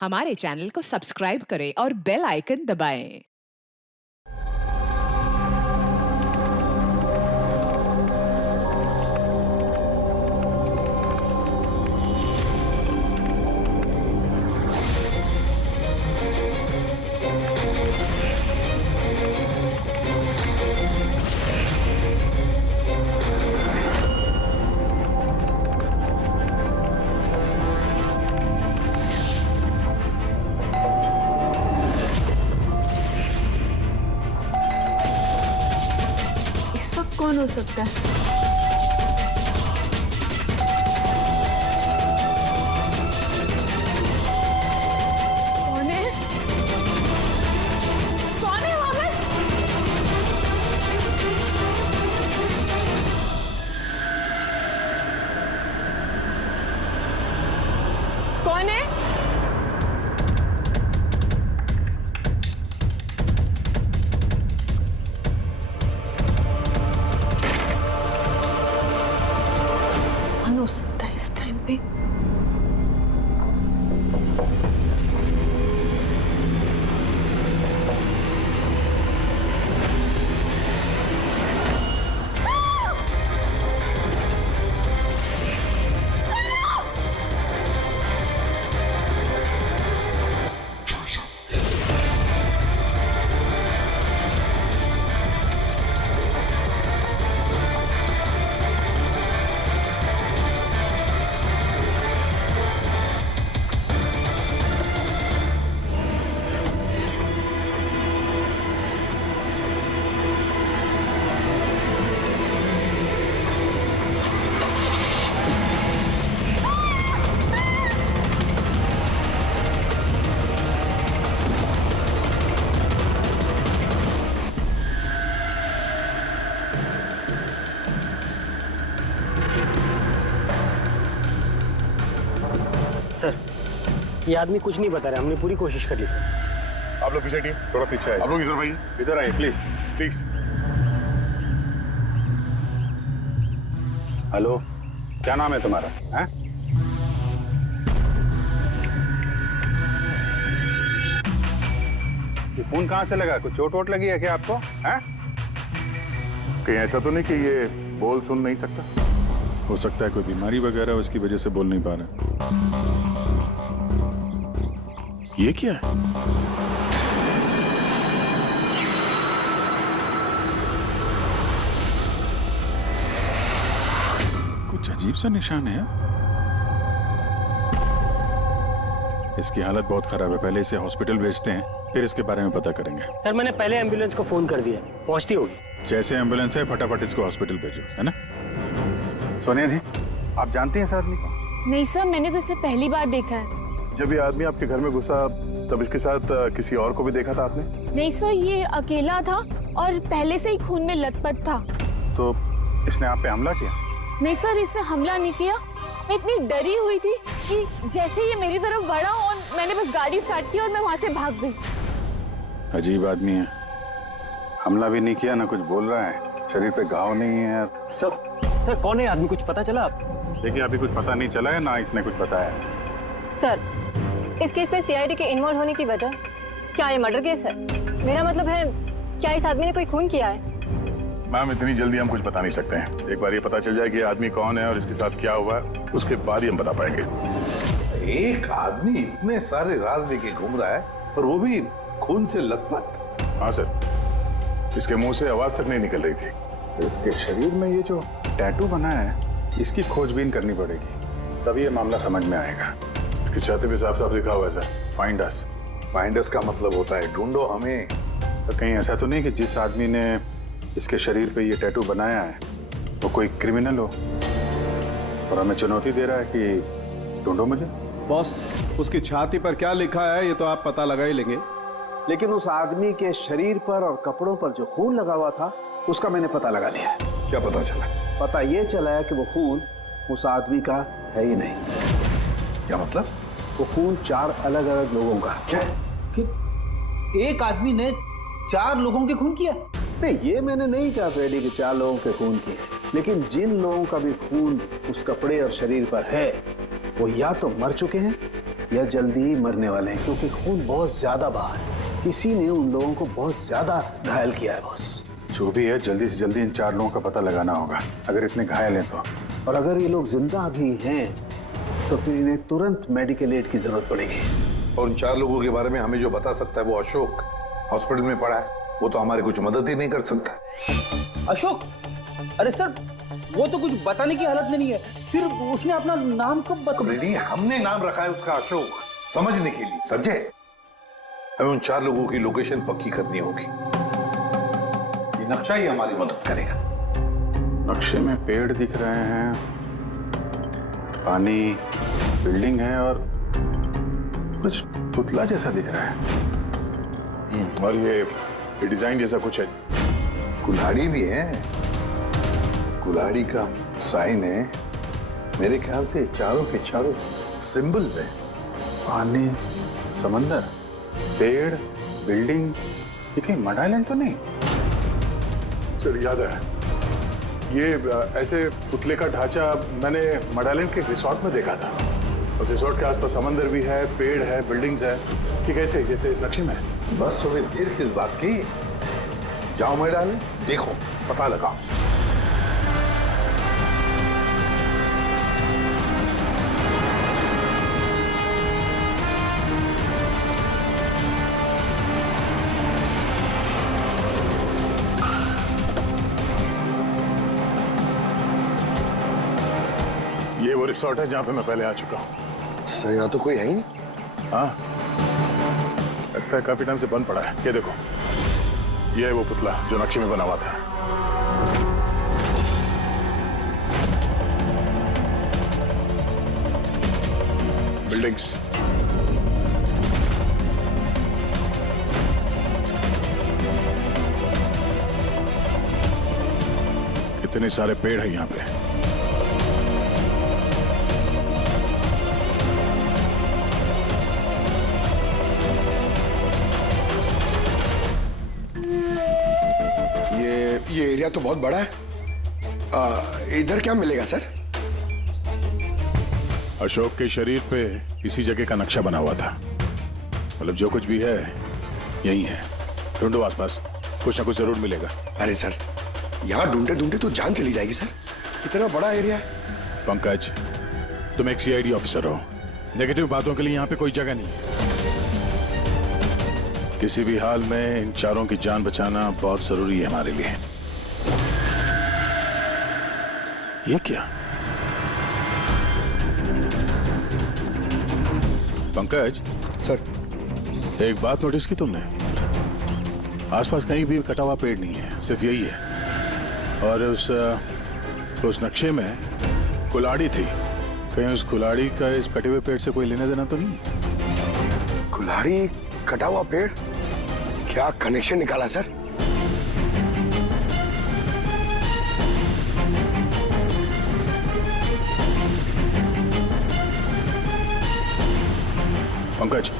हमारे चैनल को सब्सक्राइब करें और बेल आइकन दबाएं। इस वक्त कौन हो सकता है? कौन है? कौन है वहां पर? कौन है? कौन हो सकता है इस टाइम पे? सर, ये आदमी कुछ नहीं बता रहा, हमने पूरी कोशिश कर ली सर। आप लोग पीछे टीम थोड़ा पीछे आए। आप लोग इधर भाई, इधर आइए प्लीज प्लीज। हेलो, क्या नाम है तुम्हारा? हैं? ये खून कहाँ से लगा? कुछ चोट वोट लगी है क्या आपको? हैं? कहीं ऐसा तो नहीं कि ये बोल सुन नहीं सकता? हो सकता है कोई बीमारी वगैरह उसकी वजह से बोल नहीं पा रहा। ये क्या है? कुछ अजीब सा निशान है। इसकी हालत बहुत खराब है, पहले इसे हॉस्पिटल भेजते हैं, फिर इसके बारे में पता करेंगे। सर, मैंने पहले एम्बुलेंस को फोन कर दिया, पहुंचती होगी। जैसे एम्बुलेंस है फटाफट इसको हॉस्पिटल भेजो, है ना? सोनिया जी, आप जानती हैं इस आदमी को? नहीं सर, मैंने तो इसे पहली बार देखा है। जब ये आदमी आपके घर में घुसा तब इसके साथ किसी और को भी देखा था आपने? नहीं सर, ये अकेला था और पहले से ही खून में लथपथ था। तो इसने आप पे हमला किया? नहीं सर, इसने हमला नहीं किया। मैं इतनी डरी हुई थी कि जैसे ये मेरी तरफ बढ़ा और मैंने बस गाड़ी स्टार्ट की और मैं वहां से भाग गई। अजीब आदमी है। हमला भी नहीं किया, ना कुछ बोल रहा है, शरीर पे घाव नहीं है। सर कौन है आदमी, कुछ पता चला आप? देखिए अभी कुछ पता नहीं चला है, ना इसने कुछ बताया। सर, इस केस में सीआईडी के इन्वॉल्व होने की वजह क्या ये मर्डर केस है? मेरा मतलब है, क्या इस आदमी ने कोई खून किया है? मैम इतनी जल्दी हम कुछ बता नहीं सकते हैं। एक बार ये पता चल जाए कि आदमी कौन है और इसके साथ क्या हुआ है, उसके बाद ही हम बता पाएंगे। एक आदमी इतने सारे राज लेके घूम रहा है और वो भी खून से लथपथ। हाँ सर, इसके मुंह से आवाज तक नहीं निकल रही थी। इसके शरीर में ये जो टैटू बना है, इसकी खोजबीन करनी पड़ेगी, तभी ये मामला समझ में आएगा। इसकी छाती पे साफ साफ लिखा हुआ है sir, find us. Find us का मतलब होता है ढूंढो हमें। तो कहीं ऐसा तो नहीं कि जिस आदमी ने इसके शरीर पे ये टैटू बनाया है वो कोई क्रिमिनल हो और हमें चुनौती दे रहा है कि ढूंढो मुझे? बॉस, उसकी छाती पर क्या लिखा है ये तो आप पता लगा ही लेंगे, लेकिन उस आदमी के शरीर पर और कपड़ों पर जो खून लगा हुआ था उसका मैंने पता लगा लिया। क्या पता चला? पता ये चला है कि वो खून उस आदमी का है ही नहीं। क्या मतलब? वो खून 4 अलग अलग लोगों का। क्या? कि एक आदमी ने 4 लोगों के खून किया? नहीं, ये मैंने नहीं कहा फ्रेडी कि 4 लोगों के खून किए, लेकिन जिन लोगों का भी खून उस कपड़े और शरीर पर है वो या तो मर चुके हैं या जल्दी ही मरने वाले हैं, क्योंकि खून बहुत ज्यादा बहा है। किसी ने उन लोगों को बहुत ज्यादा घायल किया है बॉस। जो भी है जल्दी से जल्दी इन 4 लोगों का पता लगाना होगा, अगर इतने घायल हैं तो। और अगर ये लोग जिंदा भी हैं तो फिर इन्हें तुरंत मेडिकल एड की जरूरत पड़ेगी। और उन 4 लोगों के बारे में हमें जो बता सकता है वो अशोक, हॉस्पिटल में पड़ा है। वो तो हमारी कुछ मदद ही नहीं कर सकता। अशोक, अरे सर वो तो कुछ बताने की हालत में नहीं है, फिर उसने अपना नाम कब बता? हमने नाम रखा है उसका अशोक, समझने के लिए, समझे? हमें उन 4 लोगों की लोकेशन पक्की करनी होगी। ये नक्शा ही हमारी मदद करेगा। नक्शे में पेड़ दिख रहे हैं, पानी, बिल्डिंग है और कुछ पुतला जैसा दिख रहा है। और ये डिजाइन जैसा कुछ है। कुल्हाड़ी भी है, कुल्हाड़ी का साइन है। मेरे ख्याल से चारों के चारों सिंबल्स हैं। पानी, समंदर, पेड़, बिल्डिंग, ये कहीं मड आइलैंड तो नहीं? सर याद है, ये ऐसे पुतले का ढांचा मैंने मड आइलैंड के रिसोर्ट में देखा था। और रिसोर्ट के आसपास समंदर भी है, पेड़ है, बिल्डिंग्स है। कि कैसे जैसे इस नक्शे में? बस तो फिर देर किस बात की? जाओ मैं डाले, देखो, पता लगाओ। ये वो रिसोर्ट है जहां पे मैं पहले आ चुका हूँ। सर यहाँ तो कोई है ही नहीं। हाँ, लगता है काफी टाइम से बंद पड़ा है। ये देखो, ये है वो पुतला जो नक्शे में बना हुआ था। बिल्डिंग्स, इतने सारे पेड़ हैं यहाँ पे। ये एरिया तो बहुत बड़ा है। इधर क्या मिलेगा सर? अशोक के शरीर पे इसी जगह का नक्शा बना हुआ था। मतलब जो कुछ भी है यही है। ढूंढो आसपास, कुछ ना कुछ जरूर मिलेगा। अरे सर, यहाँ ढूंढते ढूंढते तो जान चली जाएगी सर। इतना बड़ा एरिया है। पंकज, तुम एक सीआईडी ऑफिसर हो। नेगेटिव बातों के लिए यहाँ पे कोई जगह नहीं है। किसी भी हाल में इन 4 की जान बचाना बहुत जरूरी है हमारे लिए। ये क्या? पंकज सर, एक बात नोटिस की तुमने? आसपास कहीं भी कटा हुआ पेड़ नहीं है, सिर्फ यही है। और उस नक्शे में कुल्हाड़ी थी। कहीं उस कुल्हाड़ी का इस कटे हुए पेड़ से कोई लेना देना तो नहीं? कुल्हाड़ी, कटा हुआ पेड़, क्या कनेक्शन निकाला सर? पंकज,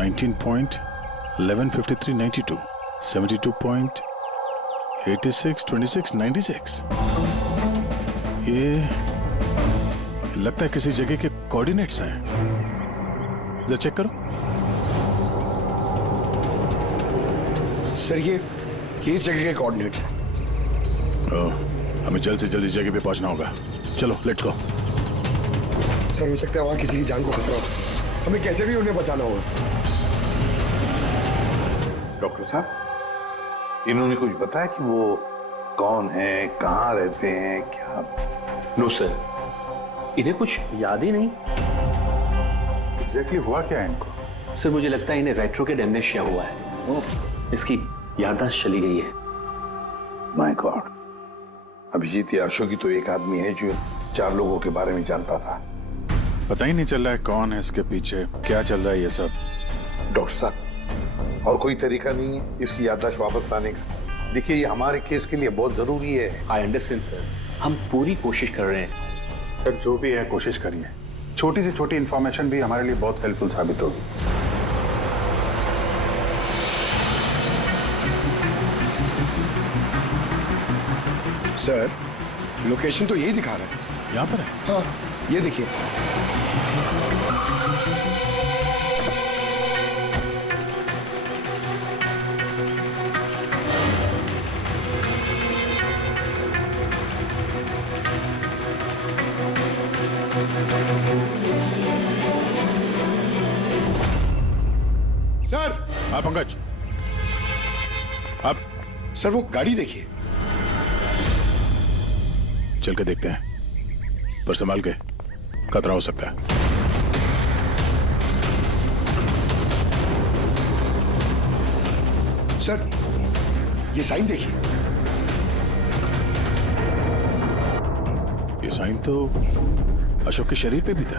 $19.1153.92, 72.862696। ये लगता है किसी जगह के कोऑर्डिनेट्स हैं। जरा चेक करो। सर ये इस जगह के कोऑर्डिनेट्स हैं। हमें जल्द से जल्द इस जगह पे पहुंचना होगा। चलो लेट्स गो। सर हो सकता है वहां किसी की जान को खतरा हो, हमें कैसे भी उन्हें बचाना होगा। डॉक्टर साहब, इन्होंने कुछ बताया कि वो कौन है, कहाँ रहते हैं, क्या? नो सर, इन्हें कुछ याद ही नहीं। एग्जैक्टली हुआ क्या है इनको? सर मुझे लगता है इन्हें रेट्रोकेड एमनेशिया हुआ है। इसकी याददाश्त चली गई है। My God. अभिजीत या अशोक की तो एक आदमी है जो 4 लोगों के बारे में जानता था। पता ही नहीं चल रहा है कौन है इसके पीछे, क्या चल रहा है ये सब। डॉक्टर साहब, और कोई तरीका नहीं है इसकी याददाश्त वापस लाने का? देखिए, ये हमारे केस के लिए बहुत जरूरी है। आई अंडरस्टैंड सर, हम पूरी कोशिश कर रहे हैं। सर जो भी है कोशिश करिए, छोटी से छोटी इंफॉर्मेशन भी हमारे लिए बहुत हेल्पफुल साबित होगी। सर, लोकेशन तो यही दिखा रहा है। यहाँ पर है? हाँ, ये देखिए। सर। हाँ पंकज, अब सर वो गाड़ी देखिए। चल के देखते हैं, पर संभाल के, खतरा हो सकता है। सर, ये साइन देखिए। ये साइन तो अशोक के शरीर पे भी था।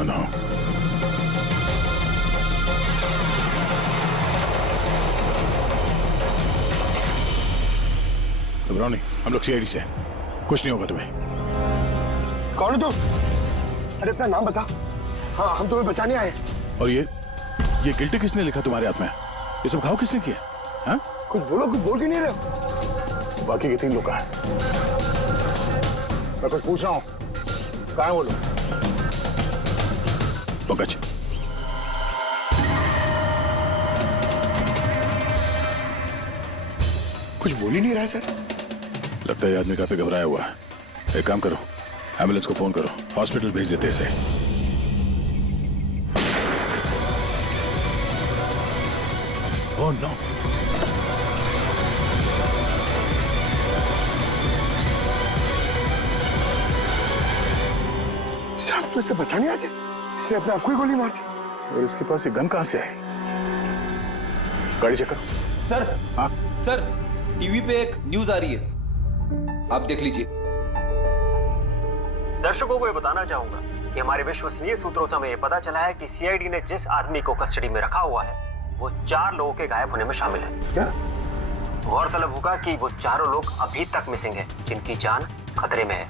No. घबराओ नहीं, हम लोग सीआईडी से हैं। कुछ नहीं होगा तुम्हें। कौन है तू? अरे अपना नाम बता। हाँ, हम तुम्हें बचाने आए। और ये गिल्टी किसने लिखा तुम्हारे हाथ में? ये सब घाव किसने किया? हाँ? कुछ बोल क्यों नहीं रहे? बाकी के 3 लोग कहाँ हैं? मैं कुछ पूछ रहा हूँ, कहाँ है वो लोग? पंकज, कुछ बोल ही नहीं रहा है सर। लगता है ये आदमी काफी घबराया हुआ है। एक काम करो, एम्बुलेंस को फोन करो, हॉस्पिटल भेज देते इसे। Oh no. साहब तो इसे बचाने आते, इसने अपने आप को ही गोली मार दी। और इसके पास ये गन कहाँ से आई? गाड़ी चेक करो। सर। हाँ सर, टीवी पे एक न्यूज आ रही है, आप देख लीजिए। दर्शकों को ये बताना चाहूंगा कि हमारे विश्वसनीय सूत्रों से हमें ये पता चला है कि सीआईडी ने जिस आदमी को कस्टडी में रखा हुआ है वो 4 लोगों के गायब होने में शामिल है। क्या? गौरतलब होगा कि वो चारों लोग अभी तक मिसिंग है, जिनकी जान खतरे में है।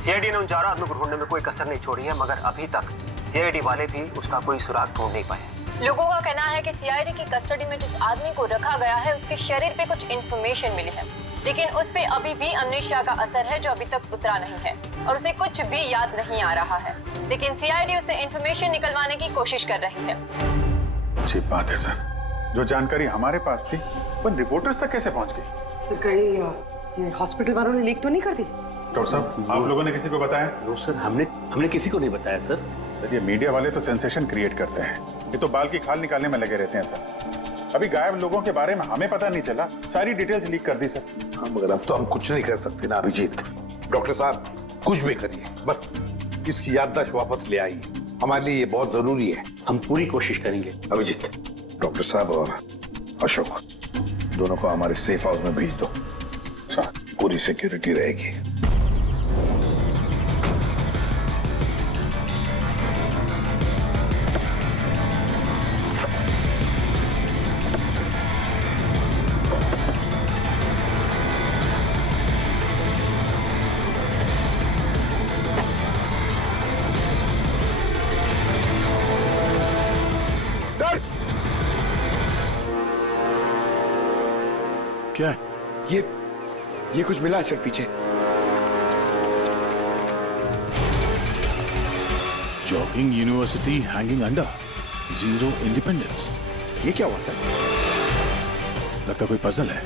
सीआईडी ने उन 4 आदमियों को ढूंढने में कोई कसर नहीं छोड़ी है, मगर अभी तक सीआईडी वाले भी उसका कोई सुराग ढूंढ नहीं पाए। लोगों का कहना है कि सीआईडी की कस्टडी में जिस आदमी को रखा गया है उसके शरीर पे कुछ इंफॉर्मेशन मिली है, लेकिन उस पे अभी भी अमनेशिया का असर है जो अभी तक उतरा नहीं है और उसे कुछ भी याद नहीं आ रहा है। लेकिन सीआईडी उसे इंफॉर्मेशन निकलवाने की कोशिश कर रही है। अच्छी बात है सर, जो जानकारी हमारे पास थी वो रिपोर्टर्स तक कैसे पहुंच गई? सर कहीं हॉस्पिटल वालों ने लीक तो नहीं कर दी? डॉक्टर साहब, आप लोगों ने किसी को बताया? नो सर, हमने किसी को नहीं बताया सर। सर ये मीडिया वाले तो सेंसेशन क्रिएट करते हैं, ये तो बाल की खाल निकालने में लगे रहते हैं सर। अभी गायब लोगों के बारे में हमें पता नहीं चला, सारी डिटेल्स लीक कर दी सर। हाँ, मगर अब तो हम कुछ नहीं कर सकते ना अभिजीत। डॉक्टर साहब कुछ भी करिए, बस इसकी याददाश्त वापस ले आइए, हमारे लिए ये बहुत जरूरी है। हम पूरी कोशिश करेंगे। अभिजीत, डॉक्टर साहब और अशोक दोनों को हमारे सेफ हाउस में भेज दो, पूरी सिक्योरिटी रहेगी। क्या है? ये कुछ मिला है सर पीछे। Jogging university hanging under, 0 independence. ये क्या हुआ सर? लगता कोई पजल है।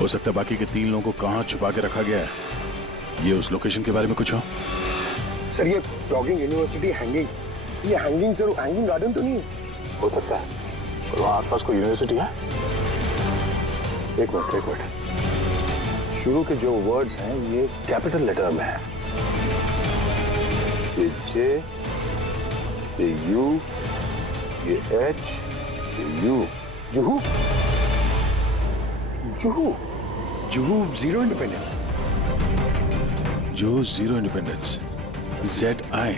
हो सकता है बाकी के 3 लोगों को कहां छुपा के रखा गया है। ये उस लोकेशन के बारे में कुछ हो? सर ये जॉगिंग यूनिवर्सिटी हैंगिंग, ये हैंगिंग सर हैंगिंग गार्डन तो नहीं है? हो सकता है, और वहाँ आसपास कोई यूनिवर्सिटी है? एक मिनट, शुरू के जो वर्ड्स हैं ये कैपिटल लेटर में है। ये J, ये U, ये H, ये U। जुहू? जुहू 0 इंडिपेंडेंस। जो 0 इंडिपेंडेंस। ZI।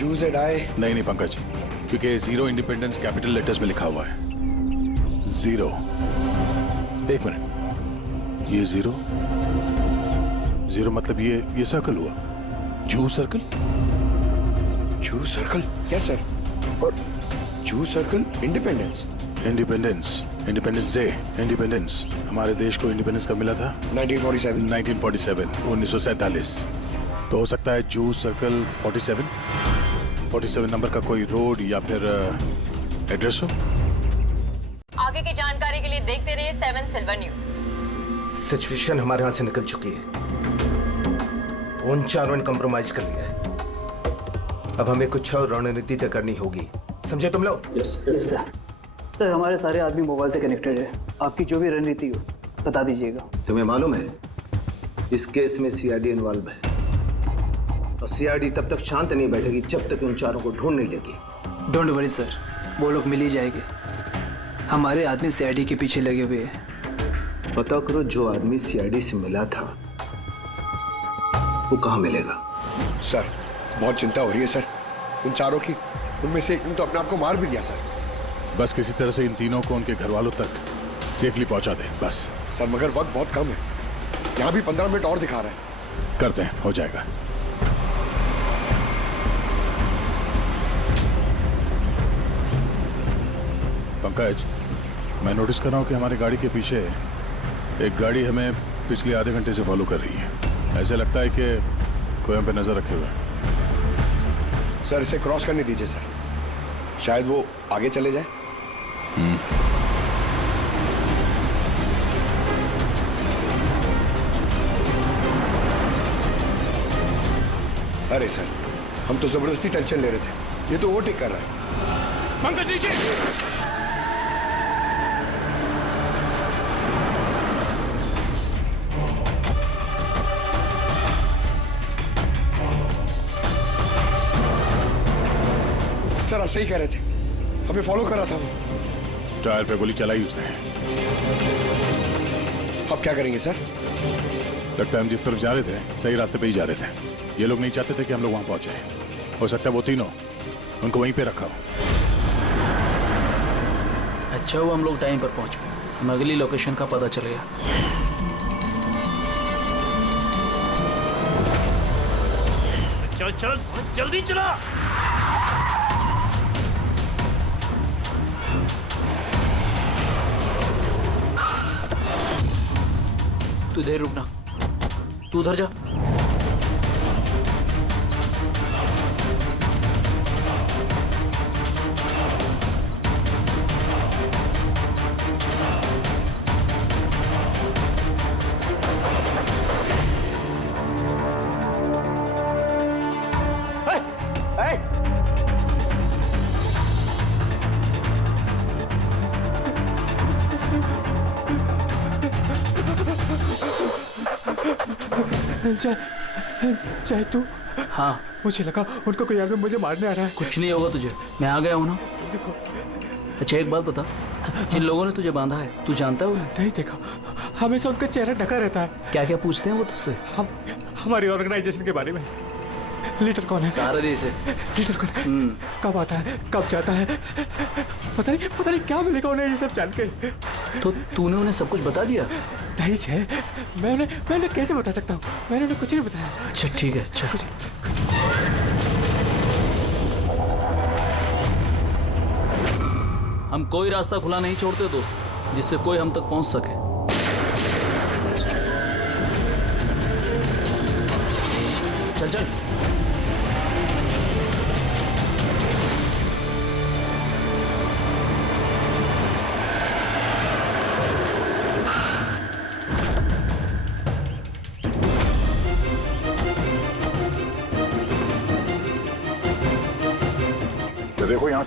ZI नहीं पंकज, क्योंकि जीरो इंडिपेंडेंस कैपिटल लेटर्स में लिखा हुआ है। जीरो, एक मिनट, ये जीरो जीरो मतलब ये सर्कल हुआ, जू सर्कल। जू सर्कल? Yes sir. और जू circle independence independence day. Independence, हमारे देश को इंडिपेंडेंस कब मिला था? 1947 1947। तो हो सकता है जू सर्कल 47 नंबर का कोई रोड या फिर एड्रेस हो। आगे की जानकारी के लिए देखते रहिए 7 सिल्वर न्यूज। सिचुएशन हमारे हाथ से निकल चुकी है, उन चारों ने कंप्रोमाइज कर लिया है। अब हमें कुछ और रणनीति तय करनी होगी, समझे तुम लोग? Yes sir. सर हमारे सारे आदमी मोबाइल से कनेक्टेड है, आपकी जो भी रणनीति हो बता दीजिएगा। तुम्हें मालूम है इस केस में सीआईडी इन्वॉल्व है, और सीआईडी तब तक शांत नहीं बैठेगी जब तक उन चारों को ढूंढ नहीं लेगी। डोंट वरी सर, वो लोग मिल ही जाएंगे। हमारे आदमी सीआईडी के पीछे लगे हुए हैं। पता करो जो आदमी सीआईडी से मिला था वो कहाँ मिलेगा। सर बहुत चिंता हो रही है सर, उन चारों की। उनमें से एक ने तो अपने आप को मार भी दिया सर। बस किसी तरह से इन तीनों को उनके घर वालों तक सेफली पहुंचा दे बस। सर मगर वक्त बहुत कम है, यहाँ भी 15 मिनट और दिखा रहा है। करते हैं, हो जाएगा। पंकज, मैं नोटिस कर रहा हूँ कि हमारी गाड़ी के पीछे एक गाड़ी हमें पिछले आधे घंटे से फॉलो कर रही है। ऐसे लगता है कि कोई हम पे नजर रखे हुए है। सर इसे क्रॉस करने दीजिए सर, शायद वो आगे चले जाए। अरे सर, हम तो जबरदस्ती टेंशन ले रहे थे, ये तो ओवरटेक कर रहा है। पंकज नीचे। सर आप सही कह रहे थे, हमें फॉलो कर रहा था वो। टायर पे गोली चलाई उसने। अब क्या करेंगे सर? लगता है हम जिस तरफ जा रहे थे सही रास्ते पे ही जा रहे थे। ये लोग नहीं चाहते थे कि हम लोग वहां पहुंचे। हो सकता है वो तीनों उनको वहीं पे रखा हो। अच्छा हुआ हम लोग टाइम पर पहुंच गए, हमें अगली लोकेशन का पता चलेगा। चल चल जल्दी चला। तू इधर रुकना, तू उधर जा। चाहे तू। हाँ मुझे लगा उनको कोई आदमी मुझे मारने आ रहा है। कुछ नहीं होगा तुझे, मैं आ गया हूँ ना। अच्छा एक बात बता, जिन लोगों ने तुझे बांधा है तू जानता है उन्हें? नहीं देखा, हमेशा उनका चेहरा ढका रहता है। क्या क्या पूछते हैं वो तुझसे? हमारी ऑर्गेनाइजेशन के बारे में। लीडर कौन है? सारा देश है। लीडर कौन है? कब आता है, कब जाता है, पता नहीं क्या मिलेगा उन्हें ये सब जान के। तो तूने उन्हें सब कुछ बता दिया? नहीं छे, मैं उन्हें कैसे बता सकता हूँ? मैंने उन्हें कुछ नहीं बताया। अच्छा ठीक है, अच्छा हम कोई रास्ता खुला नहीं छोड़ते दोस्त, जिससे कोई हम तक पहुंच सके। चल चल। तो देखो यहाँ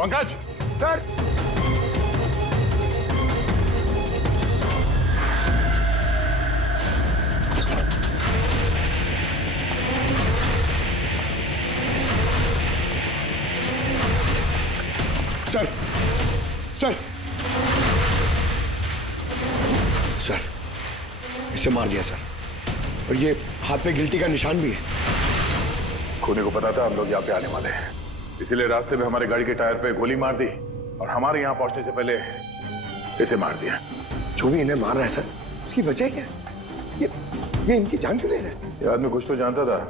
Pankaj sir. Sir sir sir, इसे मार दिया सर, और ये हाथ पे गिल्टी का निशान भी है। खूनी को पता था हम लोग यहाँ पे आने वाले हैं, इसीलिए रास्ते में हमारे गाड़ी के टायर पे गोली मार दी और हमारे यहाँ पहुंचने से पहले इसे मार दिया। जो भी इन्हें मार रहा है सर, उसकी वजह क्या? ये इनकी जान क्यों ले रहा है? ये आदमी कुछ तो जानता था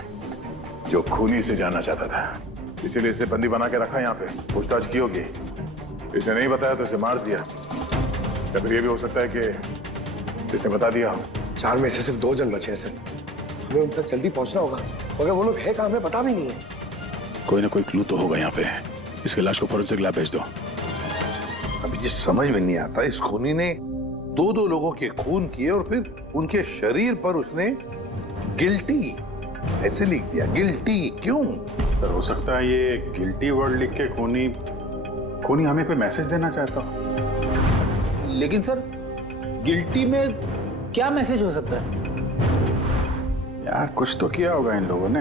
जो खूनी इसे जानना चाहता था, इसीलिए इसे बंदी बना के रखा यहाँ पे। पूछताछ की होगी, इसे नहीं बताया तो इसे मार दिया, या फिर ये भी हो सकता है कि इसने बता दिया हो। 4 में से सिर्फ 2 जन बचे हैं सर, हमें उन तक जल्दी पहुंचना होगा, मगर वो लोग है कहाँ हमें पता भी नहीं है। कोई ना कोई क्लू तो होगा यहाँ पे। इसके लाश को फॉरेंसिक लैब भेज दो। अभी जिस समझ में नहीं आता, इस खूनी ने 2 लोगों के खून किए और फिर उनके शरीर पर उसने गिल्टी ऐसे लिख दिया। गिल्टी क्यों? सर हो सकता है ये गिल्टी वर्ड लिख के खूनी हमें कोई मैसेज देना चाहता हो। लेकिन सर गिल्टी में क्या मैसेज हो सकता है? यार कुछ तो किया होगा इन लोगों ने।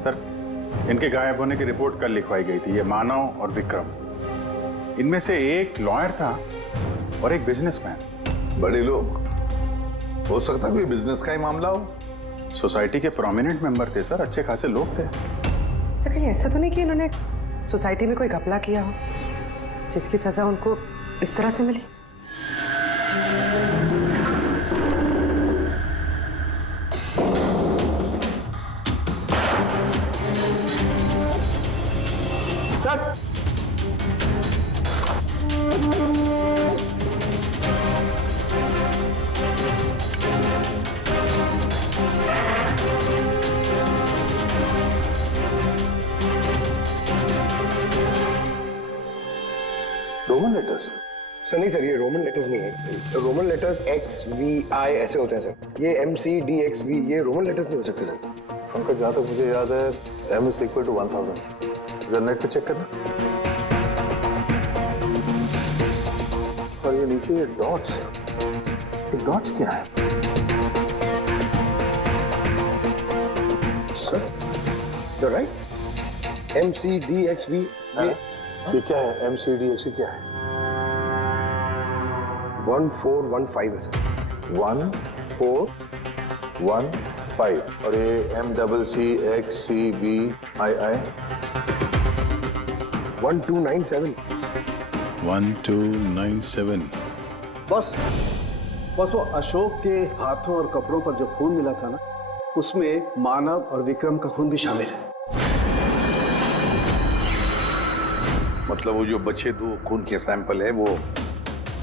सर इनके गायब होने की रिपोर्ट कल लिखवाई गई थी। ये मानव और विक्रम, इनमें से एक लॉयर था और एक बिजनेसमैन। बड़े लोग, हो सकता है कोई बिजनेस का ही मामला हो। सोसाइटी के प्रोमिनेंट मेंबर थे सर, अच्छे खासे लोग थे। सर कहीं ऐसा तो नहीं कि इन्होंने सोसाइटी में कोई घपला किया हो जिसकी सजा उनको इस तरह से मिली? Sir Roman letters? सर नहीं सर, ये रोमन लेटर्स नहीं है। रोमन लेटर्स XVI ऐसे होते हैं सर, ये MCDXV ये रोमन लेटर्स नहीं हो सकते सर। पंकज जहाँ तक मुझे याद है M is equal to 1000। जरा नेट पे चेक करना। और ये नीचे ये डॉट्स क्या है? सर you're right, MCDXV ये क्या है? MCDXV क्या है? 1415 है सर। 1415 और ये MCCXCVII 1297। 1297। बस वो अशोक के हाथों और कपड़ों पर जो खून मिला था ना, उसमें मानव और विक्रम का खून भी शामिल है। मतलब वो जो बचे 2 खून के सैंपल है वो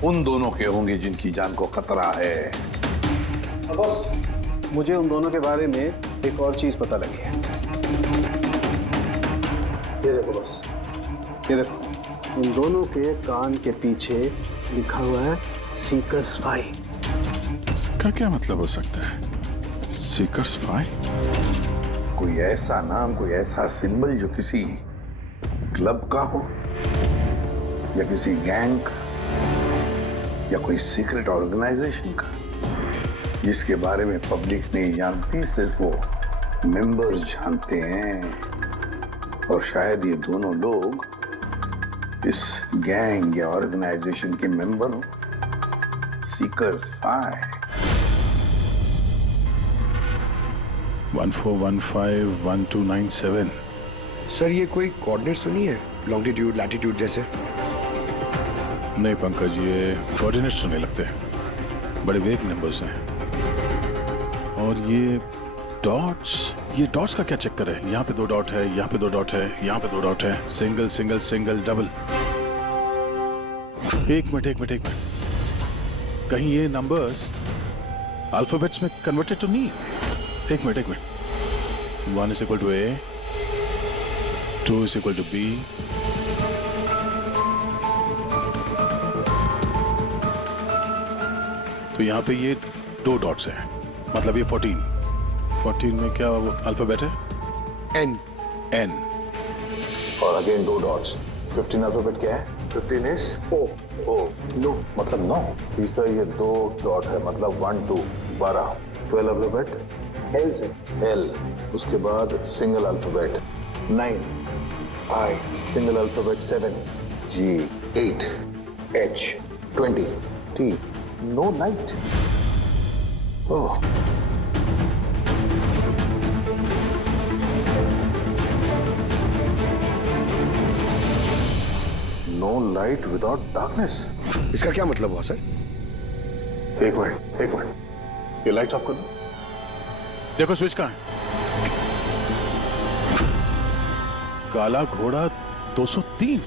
उन दोनों के होंगे जिनकी जान को खतरा है। बस मुझे उन दोनों के बारे में एक और चीज पता लगी है। ये देखो बस, ये देखो, उन दोनों के कान के पीछे लिखा हुआ है सीकर्स 5। इसका क्या मतलब हो सकता है? सीकर्स 5? कोई ऐसा नाम, कोई ऐसा सिंबल जो किसी क्लब का हो या किसी गैंग का या कोई सीक्रेट ऑर्गेनाइजेशन का, जिसके बारे में पब्लिक नहीं जानती, सिर्फ वो मेंबर्स जानते हैं। और शायद ये दोनों लोग इस गैंग या ऑर्गेनाइजेशन के मेंबर हो। सीकर्स 5। 1415 1297। सर ये कोई कोऑर्डिनेट्स तो नहीं है, लॉन्गिट्यूड लैटिट्यूड जैसे? नहीं पंकज, ये कोऑर्डिनेट्स तो नहीं लगते, बड़े वेग नंबर्स हैं। और ये डॉट्स का क्या चक्कर है? यहाँ पे 2 डॉट है, यहाँ पे 2 डॉट है, यहाँ पे 2 डॉट है, सिंगल सिंगल सिंगल डबल। एक मिनट, कहीं ये नंबर्स अल्फाबेट्स में कन्वर्टेड तो नहीं? एक minute. 1 is equal to A, 2 is equal to B, तो यहाँ पे ये 2 डॉट्स हैं, मतलब ये 14 में क्या वो अल्फाबेट है? N। और अगेन 2 डॉट्स। 15 अल्फाबेट क्या है? 15 is O। नो मतलब 9। तीसरा ये 2 डॉट है, मतलब 1 2 12। 12 अल्फाबेट L से। L। उसके बाद single alphabet 9। I, single alphabet 7, G, 8, H, 20, T, no light. Oh. No light without darkness. इसका क्या मतलब हुआ सर? एक मिनट, ये लाइट ऑफ कर दो। देखो स्विच कहाँ है? काला घोड़ा 203।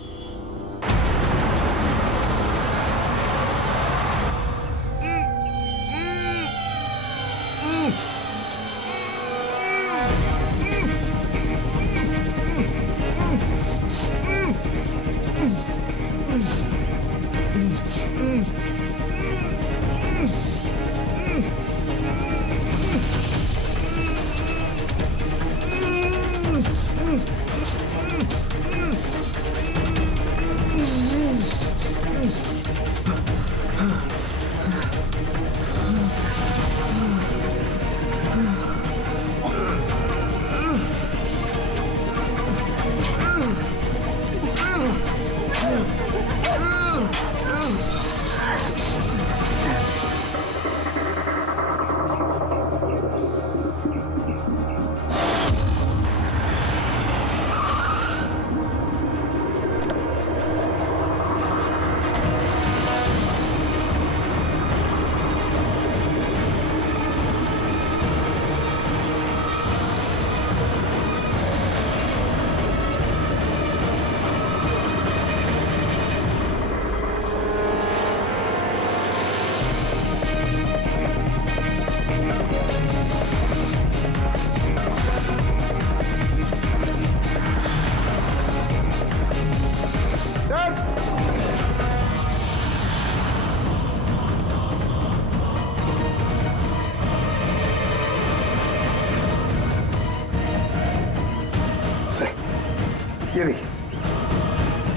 ये देखिए,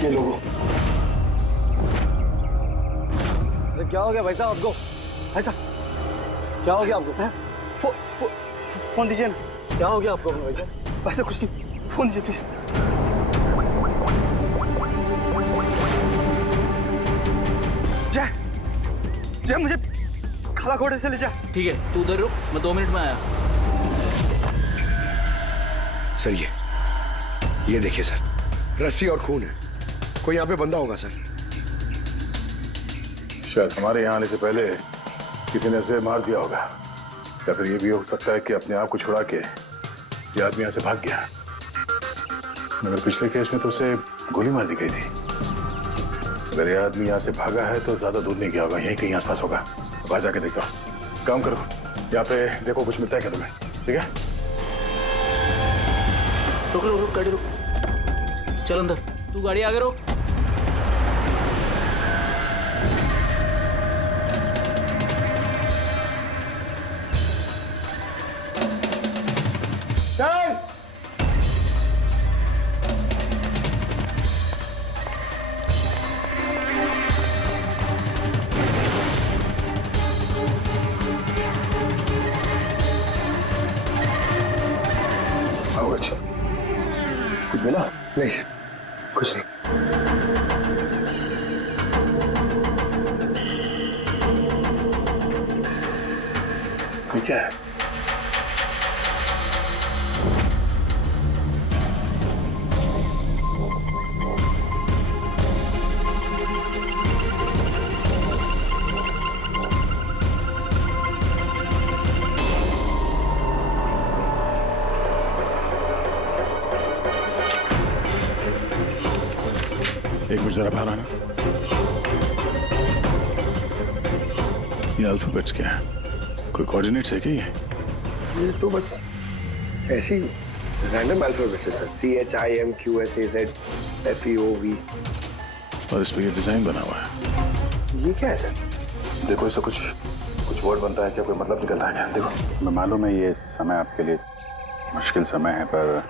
ये लोगो। अरे क्या हो गया भाई साहब आपको? भाई साहब क्या हो गया आपको? फोन दीजिए ना। क्या हो गया आपको भाई साहब? भाई साहब कुछ नहीं, फोन दीजिए प्लीज। जय मुझे काला घोड़े से ले जा। ठीक है, तू उधर रुक, मैं 2 मिनट में आया। सर ये देखिए सर, रस्सी और खून है। कोई यहाँ पे बंदा होगा सर। शायद हमारे यहाँ आने से पहले किसी ने उसे मार दिया होगा, या फिर ये भी हो सकता है कि अपने आप को छुड़ा के ये आदमी यहाँ से भाग गया। मगर पिछले केस में तो उसे गोली मार दी गई थी। अगर ये आदमी यहाँ से भागा है तो ज्यादा दूर नहीं गया होगा, यहीं कहीं आसपास होगा। बाहर जाके देखता हूँ। काम करो, यहाँ पे देखो कुछ मिलता है क्या तुम्हें, ठीक है? रुक गाड़ी रुक। चल अंदर, तू गाड़ी आगे रोक। चल। आओ अच्छा। कुछ मिला? नहीं सर, कुछ नहीं। ये क्या है? एक मिनट जरा बाहर आना। ये अल्फाबेट्स क्या है? कोई कोऑर्डिनेट्स है क्या ये तो बस ऐसी रैंडम अल्फाबेट्स है सर। CHIMQSAZFEOV। और इस पे ये डिजाइन बना हुआ है। ये क्या है सर? देखो, इससे कुछ वर्ड बनता है क्या? कोई मतलब निकलता है क्या? देखो, मैं मालूम है ये समय आपके लिए मुश्किल समय है, पर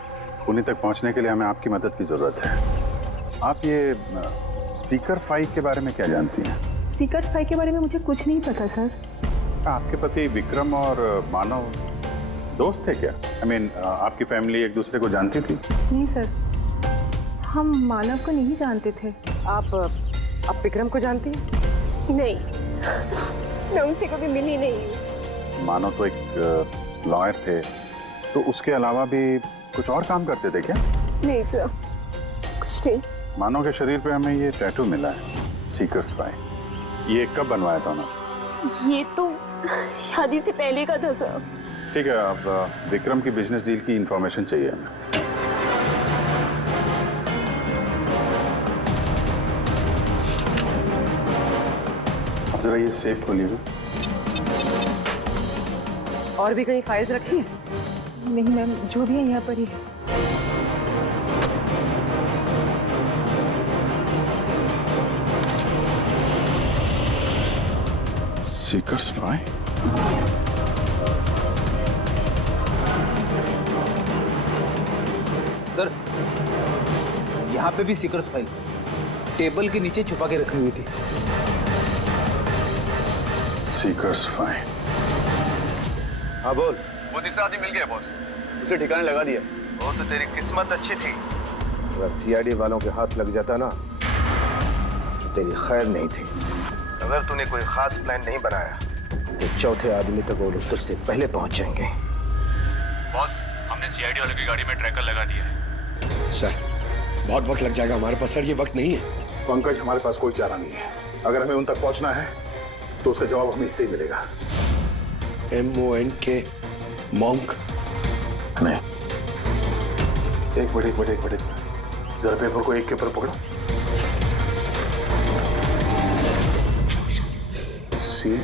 पुणे तक पहुंचने के लिए हमें आपकी मदद की जरूरत है। आप ये सीकर 5 के बारे में क्या जानती हैं? सीकर 5 के बारे में मुझे कुछ नहीं पता सर। आपके पति विक्रम और मानव दोस्त थे क्या? I mean, आपकी फैमिली एक दूसरे को जानती थी? नहीं सर। हम मानव को नहीं जानते थे। आप विक्रम को जानती हैं? नहीं, मैं उनसे कभी मिली नहीं हूँ। मानो तो एक लॉयर थे, तो उसके अलावा भी कुछ और काम करते थे क्या? नहीं सर, कुछ नहीं। मानो के शरीर पे हमें ये टैटू मिला है, सीकर स्पाई। ये कब बनवाया था उन्होंने? ये तो शादी से पहले का था सर। ठीक है, अब विक्रम की बिजनेस डील की इंफॉर्मेशन चाहिए हमें। अब जरा ये सेफ खोलिएगा। और भी कहीं फाइल्स रखी हैं? नहीं मैम, जो भी है यहाँ पर ही है। सीकर स्पाई? सर, यहाँ पे भी सीकर स्पाई टेबल के नीचे छुपा के रखी हुई थी। सीकर स्पाई? हाँ बोल। वो तीसरा आदमी मिल गया बॉस, उसे ठिकाने लगा दिया। वो तो तेरी किस्मत अच्छी थी। अगर सीआईडी वालों के हाथ लग जाता ना तो तेरी खैर नहीं थी। अगर तूने कोई खास प्लान नहीं बनाया तो चौथे आदमी तक वो लोग तुझसे पहले पहुंच जाएंगे। बॉस, हमने सीआईडी वाले की गाड़ी में ट्रैकर लगा दिया है। सर, बहुत वक्त लग जाएगा हमारे पास। सर, ये वक्त नहीं है। पंकज, हमारे पास कोई चारा नहीं है। अगर हमें उन तक पहुंचना है तो उसका जवाब हमें इससे ही मिलेगा। MONK monk? नहीं, एक मिनट, जरा पेपर को एक के ऊपर पकड़ो। CHOR,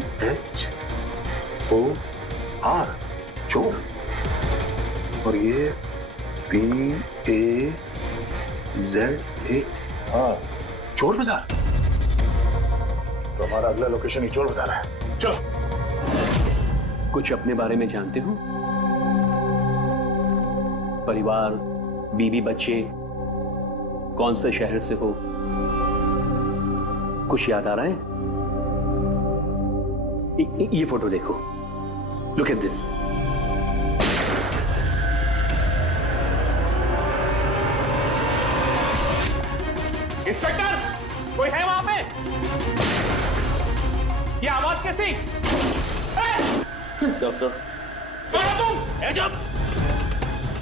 चोर। और ये PAZAR, चोर बाजार। तो हमारा अगला लोकेशन ही चोर बाजार है। चलो। कुछ अपने बारे में जानते हो? परिवार, बीवी, बच्चे, कौन से शहर से हो? कुछ याद आ रहा है? ये फोटो देखो, लुक एट दिस। इंस्पेक्टर, कोई है वहां पे? ये आवाज कैसी? डॉक्टर, तुम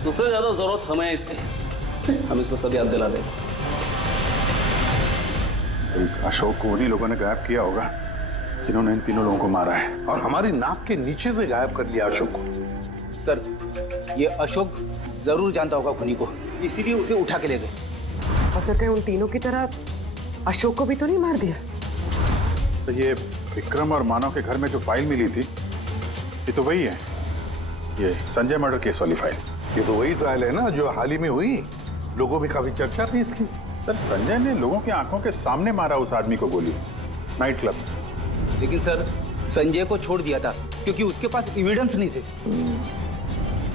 तुझसे ज्यादा जरूरत हमें इसकी। हम इसको सब याद दिला दें। इस अशोक को उन्हीं लोगों ने गायब किया होगा जिन्होंने इन तीनों लोगों को मारा है, और हमारी नाक के नीचे से गायब कर दिया अशोक को। सर, ये अशोक जरूर जानता होगा खुनी को, इसीलिए उसे उठा के ले गए। हो सके उन तीनों की तरह अशोक को भी तो नहीं मार दिया? तो ये विक्रम और मानव के घर में जो फाइल मिली थी, ये तो वही है, ये संजय मर्डर केस वाली फाइल। ये तो वही ट्रायल है ना जो हाल ही में हुई। लोगों में काफी चर्चा थी इसकी। सर, संजय ने लोगों की आंखों के सामने मारा उस आदमी को गोली, नाइट क्लब। लेकिन सर, संजय को छोड़ दिया था क्योंकि उसके पास एविडेंस नहीं थे।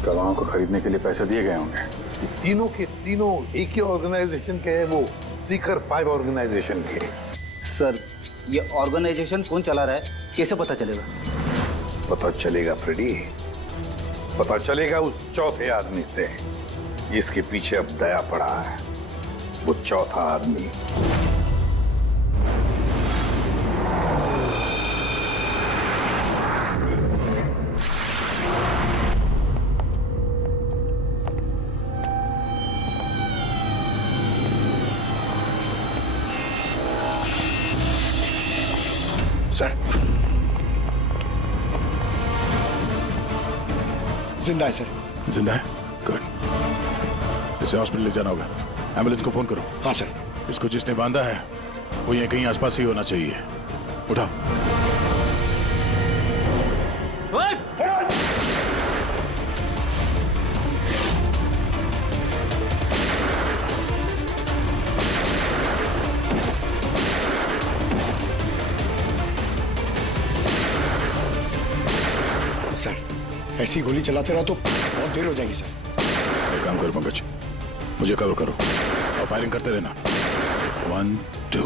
गवाहों को खरीदने के लिए पैसे दिए गए होंगे। तीनों के तीनों एक ही ऑर्गेनाइजेशन के हैं, वो सीकर 5 ऑर्गेनाइजेशन के। सर, ये ऑर्गेनाइजेशन कौन चला रहा है, कैसे पता चलेगा? पता चलेगा फ्रेडी, पता चलेगा उस चौथे आदमी से जिसके पीछे अब दया पड़ा है। वो चौथा आदमी सर, जिंदा है सर। जिंदा है? गुड। इसे हॉस्पिटल ले जाना होगा। एम्बुलेंस को फोन करो। हाँ सर। इसको जिसने बांधा है वो यहीं कहीं आसपास ही होना चाहिए। उठाओ। सर, ऐसी गोली चलाते रहा तो बहुत देर हो जाएगी सर। एक काम करो पंकज, मुझे कवर करो और फायरिंग करते रहना। 1, 2।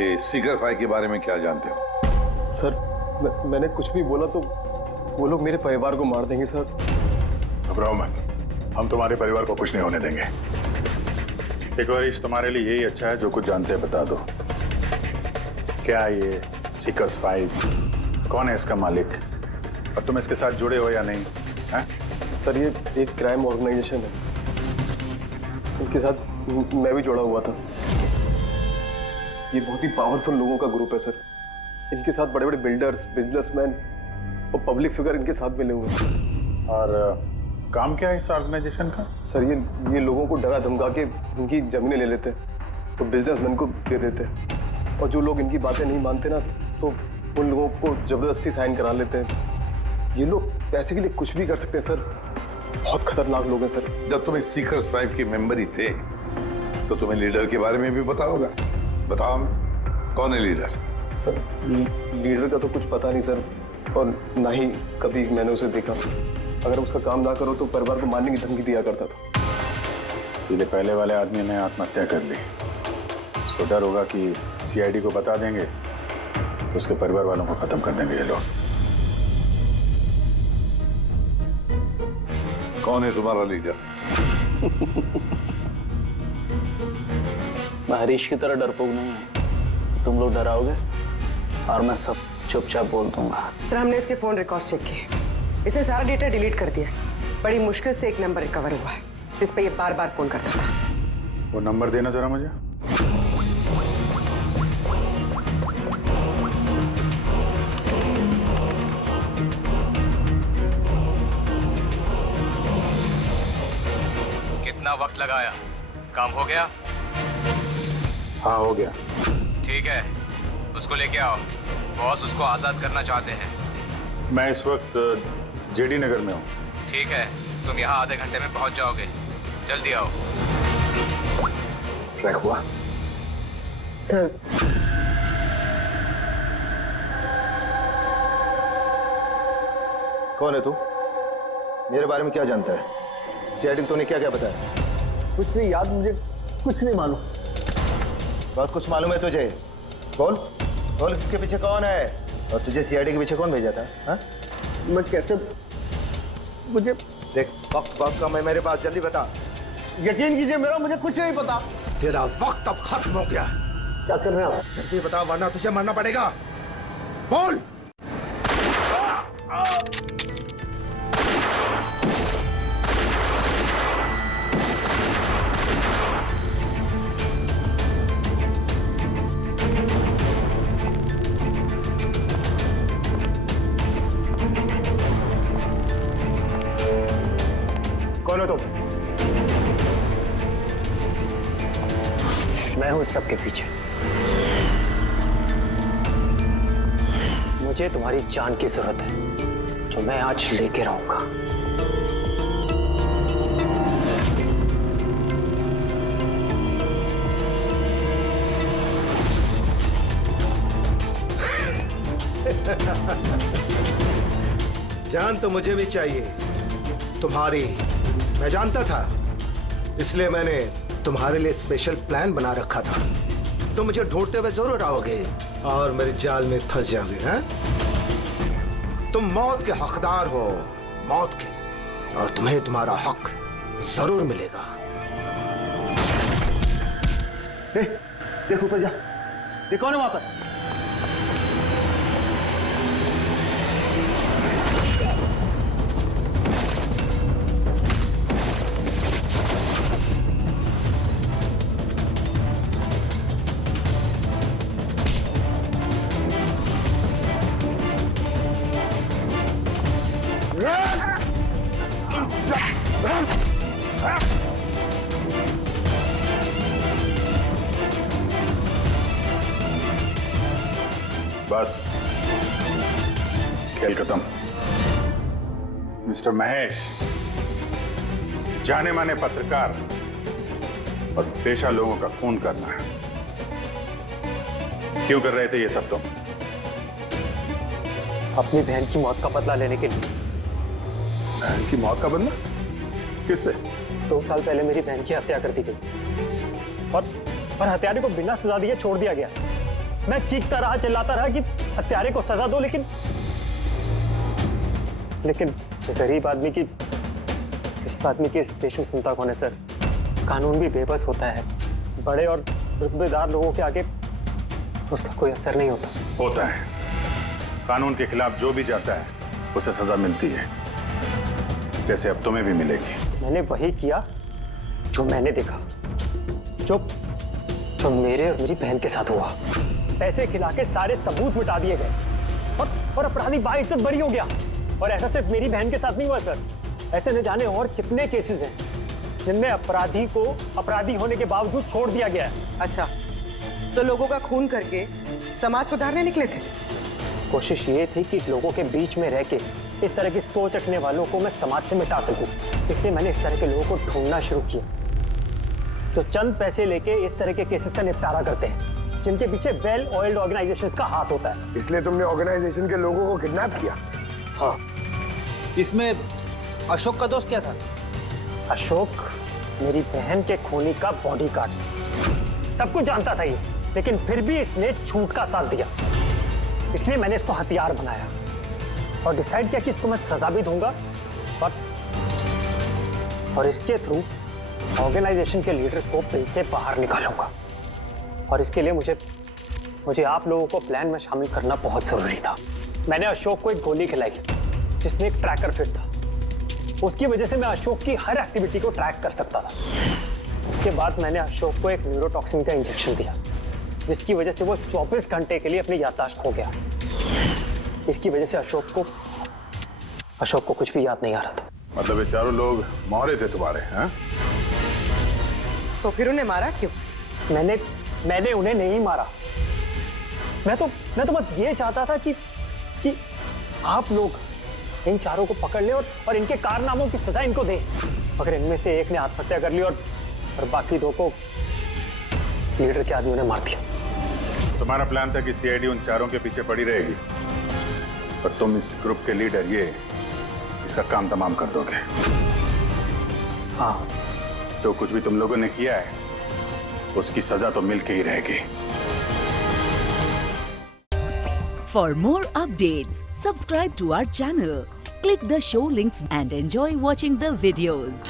ये सीकर फाइल के बारे में क्या जानते हो? सर मैंने कुछ भी बोला तो वो लोग मेरे परिवार को मार देंगे सर। घबराओ मत, हम तुम्हारे परिवार को कुछ नहीं होने देंगे। एक बार तुम्हारे लिए यही अच्छा है, जो कुछ जानते हैं बता दो। क्या ये सीकर्स फाइल, कौन है इसका मालिक, और तुम इसके साथ जुड़े हो या नहीं? है? सर ये एक क्राइम ऑर्गेनाइजेशन है, इनके साथ मैं भी जुड़ा हुआ था। ये बहुत ही पावरफुल लोगों का ग्रुप है सर। इनके साथ बड़े बड़े बिल्डर्स, बिजनेसमैन और पब्लिक फिगर इनके साथ मिले हुए हैं। और काम क्या है इस ऑर्गेनाइजेशन का? सर ये लोगों को डरा धमका के इनकी जमीनें ले लेते हैं तो बिजनेसमैन को दे देते हैं, और जो लोग इनकी बातें नहीं मानते ना तो उन लोगों को जबरदस्ती साइन करा लेते हैं। ये लोग पैसे के लिए कुछ भी कर सकते हैं सर, बहुत खतरनाक लोग हैं सर। जब तुम इस सीकर्स फाइव के मेंबर ही थे तो तुम्हें लीडर के बारे में भी पता होगा। बताओ कौन है लीडर? सर लीडर का तो कुछ पता नहीं सर, और ना ही कभी मैंने उसे देखा। अगर उसका काम ना करो तो परिवार को मारने की धमकी दिया करता था। सीधे पहले वाले आदमी ने आत्महत्या कर ली। इसको डर होगा कि सीआईडी को बता देंगे तो उसके परिवार वालों को खत्म कर देंगे ये लोग। कौन है तुम्हारा लीडर? मैं हरीश की तरह डरपोक नहीं हूँ। तुम लोग डराओगे और मैं सब चुपचाप बोल दूंगा। सर हमने इसके फोन रिकॉर्ड चेक किए, इसने सारा डेटा डिलीट कर दिया। बड़ी मुश्किल से एक नंबर रिकवर हुआ है जिस पे ये बार बार फोन करता था। वो नंबर देना जरा मुझे। कितना वक्त लगाया? काम हो गया? हाँ हो गया। ठीक है, उसको लेके आओ। बॉस उसको आजाद करना चाहते हैं। मैं इस वक्त जेडी नगर में हूँ। ठीक है, तुम यहाँ आधे घंटे में पहुंच जाओगे। जल्दी आओ। ट्रैक हुआ? सर कौन है तू? मेरे बारे में क्या जानता है? सीआईडी तूने क्या क्या बताया? कुछ नहीं याद, मुझे कुछ नहीं मालूम। बहुत कुछ मालूम है तुझे। बोल बोल, इसके पीछे कौन है और तुझे सीआईडी के पीछे कौन भेजा था? हाँ? मैं कैसे, मुझे देख वक्त का मैं मेरे पास, जल्दी बता। यकीन कीजिए मेरा मुझे कुछ नहीं पता। तेरा वक्त अब खत्म हो गया। क्या कर रहे हैं आप? जल्दी बता वरना तुझे मरना पड़ेगा। बोल। कौन हो तुम? मैं हूं सबके पीछे। मुझे तुम्हारी जान की जरूरत है, जो मैं आज लेके रहूंगा। जान तो मुझे भी चाहिए तुम्हारी। मैं जानता था, इसलिए मैंने तुम्हारे लिए स्पेशल प्लान बना रखा था। तुम मुझे ढूंढते हुए जरूर आओगे और मेरे जाल में फंस जाओगे। हैं? तुम मौत के हकदार हो, मौत के, और तुम्हें तुम्हारा हक जरूर मिलेगा। देखो ऊपर जा, देखो ना वहां पर। बस खेल खत्म। मिस्टर महेश, जाने माने पत्रकार और पेशा लोगों का खून करना क्यों कर रहे थे ये सब तुम? अपनी बहन की मौत का बदला लेने के लिए। बहन की मौत का बदला? किससे? 2 साल पहले मेरी बहन की हत्या कर दी गई और हत्यारे को बिना सजा दिए छोड़ दिया गया। मैं चीखता रहा, चिल्लाता रहा कि हत्यारे को सजा दो, लेकिन गरीब आदमी की इस देश में चिंता कौन है सर? कानून भी बेबस होता है, बड़े और रुतबेदार लोगों के आगे उसका कोई असर नहीं होता है। कानून के खिलाफ जो भी जाता है उसे सजा मिलती है, जैसे अब तुम्हें भी मिलेगी। मैंने वही किया जो मैंने देखा, जो मेरे और मेरी बहन के साथ हुआ। पैसे खिला के सारे सबूत मिटा दिए गए और अपराधी बाइज्जत बरी हो गया। और ऐसा सिर्फ मेरी बहन के साथ नहीं हुआ सर, ऐसे न जाने और कितने केसेस हैं जिनमें अपराधी को अपराधी होने के बावजूद छोड़ दिया गया है। अच्छा, तो लोगों का खून करके समाज सुधारने निकले थे? कोशिश ये थी कि लोगों के बीच में रह के इस तरह की सोच रखने वालों को मैं समाज से मिटा सकूं, इसलिए मैंने इस तरह के लोगों को ढूंढना शुरू किया जो चंद पैसे लेके इस तरह के केसेस का निपटारा करते हैं, जिनके पीछे वेल ऑयल्ड ऑर्गेनाइजेशंस का हाथ होता है। इसलिए तुमने ऑर्गेनाइजेशन के लोगों को किडनैप किया? हाँ। इसमें अशोक का दोष क्या था? अशोक मेरी बहन के खूनी का बॉडीगार्ड, सब कुछ जानता था ये, लेकिन फिर भी इसने झूठ का साथ दिया। इसलिए मैंने इसको हथियार बनाया और डिसाइड किया कि इसको मैं सजा भी दूंगा और इसके थ्रू ऑर्गेनाइजेशन के लीडर को बिल से बाहर निकालूंगा। और इसके लिए मुझे आप लोगों को प्लान में शामिल करना बहुत जरूरी था। मैंने अशोक को एक गोली खिलाई जिसमें एक ट्रैकर फिट था। उसकी वजह से मैं अशोक की हर एक्टिविटी को ट्रैक कर सकता था। उसके बाद मैंने अशोक को एक न्यूरोटॉक्सिन का इंजेक्शन दिया, जिसकी वजह से वो 24 घंटे के लिए अपनी याददाश्त खो गया। इसकी वजह से अशोक को कुछ भी याद नहीं आ रहा था। मतलब ये चारों लोग मोहरे थे तुम्हारे, हैं? तो फिर उन्हें मारा क्यों? मैंने उन्हें नहीं मारा। मैं तो बस ये चाहता था कि आप लोग इन चारों को पकड़ ले और इनके कारनामों की सजा इनको दे। अगर इनमें से एक ने आत्महत्या कर ली और बाकी दो को लीडर के आदमियों ने मार दिया। तुम्हारा प्लान था कि सीआईडी उन चारों के पीछे पड़ी रहेगी, पर तुम इस ग्रुप के लीडर इसका काम तमाम कर दोगे। हाँ, जो कुछ भी तुम लोगों ने किया है उसकी सजा तो मिल के ही रहेगी। For more updates, subscribe to our channel, click the show links and enjoy watching the videos.